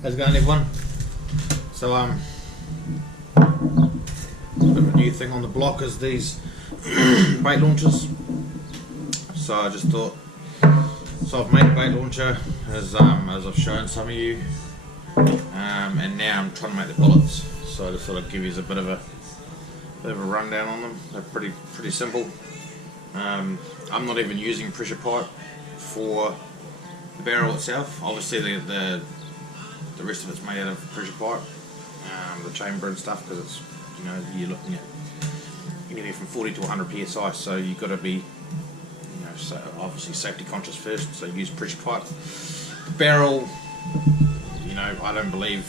How's it going, everyone? So a bit of a new thing on the block is these bait launchers. So I just thought, so I've made a bait launcher as I've shown some of you, and now I'm trying to make the bullets. So I just thought I'd give you a bit of a rundown on them. They're pretty simple. I'm not even using pressure pipe for the barrel itself. Obviously the rest of it's made out of pressure pipe, the chamber and stuff, because it's, you know, you're looking at anything from 40 to 100 psi, so you've got to be, you know, so obviously safety conscious first, so use pressure pipe. The barrel, you know, I don't believe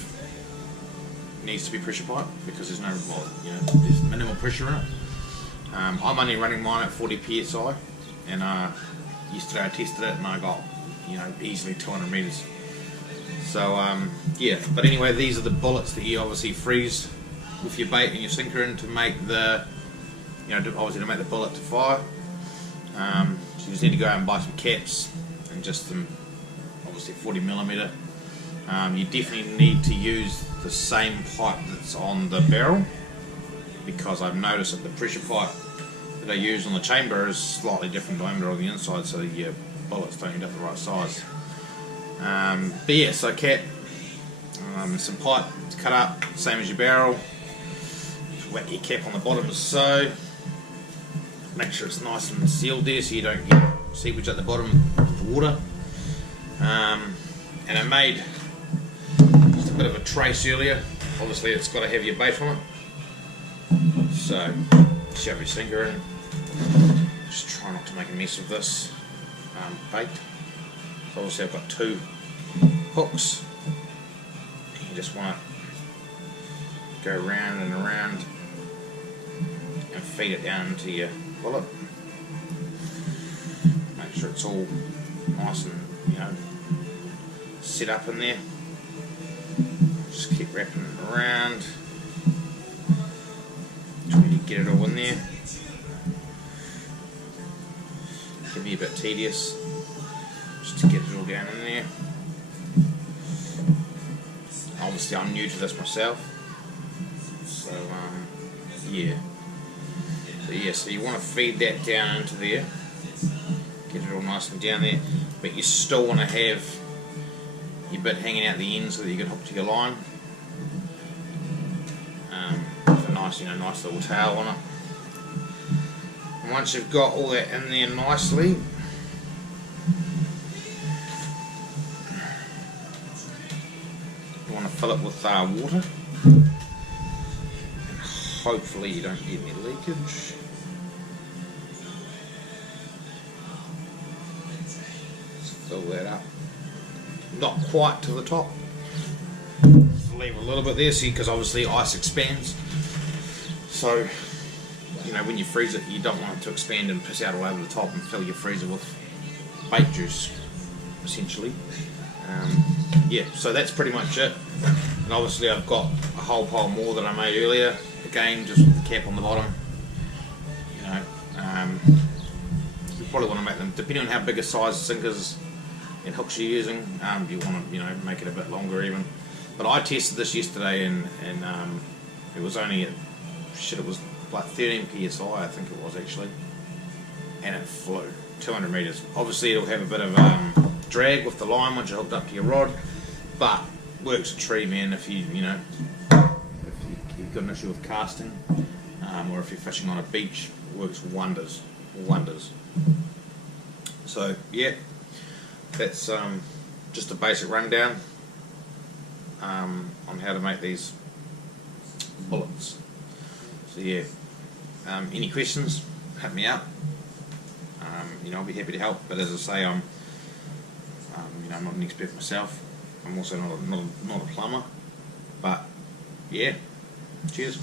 needs to be pressure pipe because there's no, well, you know, there's minimal pressure in it. I'm only running mine at 40 psi, and yesterday I tested it and I got, you know, easily 200 meters. So yeah, but anyway, these are the bullets that you obviously freeze with your bait and your sinker in to make the, you know, obviously to make the bullet to fire. So you just need to go out and buy some caps and just some, obviously 40mm. You definitely need to use the same pipe that's on the barrel, because I've noticed that the pressure pipe that I use on the chamber is slightly different diameter on the inside, so your bullets don't end up the right size. But yeah, so cap, some pipe to cut up, same as your barrel. Just whack your cap on the bottom as so. Make sure it's nice and sealed there so you don't get seepage at the bottom of the water. And I made just a bit of a trace earlier. Obviously it's got to have your bait on it. So shove your sinker in. Just try not to make a mess of this bait. So obviously I've got two hooks. You just want to go round and around and feed it down into your bullet. Make sure it's all nice and, you know, set up in there. Just keep wrapping it around. Try to get it all in there. Can be a bit tedious just to get it all down in there. Obviously I'm new to this myself, so yeah. So you want to feed that down into there, get it all nice and down there, but you still want to have your bit hanging out the end so that you can hook to your line. With a nice, you know, nice little tail on it. And once you've got all that in there nicely, you want to fill it with water, and hopefully you don't get any leakage. Just fill that up, not quite to the top, just leave a little bit there, see, because obviously ice expands, so you know, when you freeze it you don't want it to expand and piss out all over the top and fill your freezer with bait juice essentially. Yeah, so that's pretty much it. And obviously I've got a whole pile more that I made earlier, again just with the cap on the bottom. You know, you probably want to make them, depending on how big a size sinkers and hooks you're using, you want to, you know, make it a bit longer even. But I tested this yesterday and it was only at, it was like 13 psi I think it was actually, and it flew 200 meters. Obviously it'll have a bit of drag with the line once you're hooked up to your rod, but works a tree, man. If you've got an issue with casting, or if you're fishing on a beach, it works wonders. So yeah, that's just a basic rundown on how to make these bullets. So yeah, any questions, hit me up. You know, I'll be happy to help, but as I say, I'm you know, I'm not an expert myself. I'm also not a plumber, but yeah, cheers.